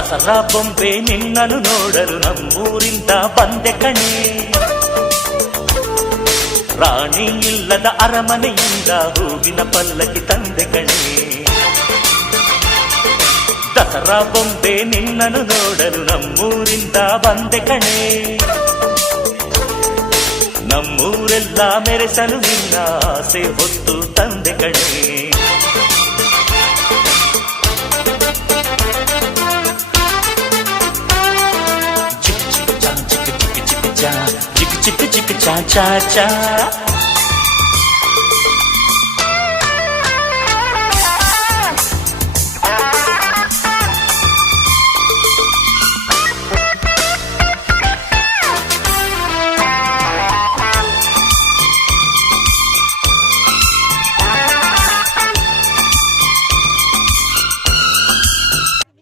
ದಸರಾ ಬೊಂಬೆ ನಿನ್ನನ್ನು ನೋಡಲು ನಮ್ಮೂರಿಂದ ಬಂದೆ ಕಣೆ. ರಾಣಿ ಇಲ್ಲದ ಅರಮನೆಯಿಂದ ಹೂವಿನ ಪಲ್ಲಕ್ಕಿ ತಂದೆ ಕಣೆ. ದಸರಾ ಬೊಂಬೆ ನಿನ್ನನ್ನು ನೋಡಲು ನಮ್ಮೂರಿಂದ ಬಂದೆ ಕಣೆ. ನಮ್ಮೂರೆಲ್ಲ ಮೆರೆಸಲು ನಿನ್ನ ಆಸೆ ಹೊತ್ತು ತಂದೆ ಕಣೆ. ಚಿಕ್ ಚಿಕ್ ಚಾ ಚಾ ಚಾ ಚಾ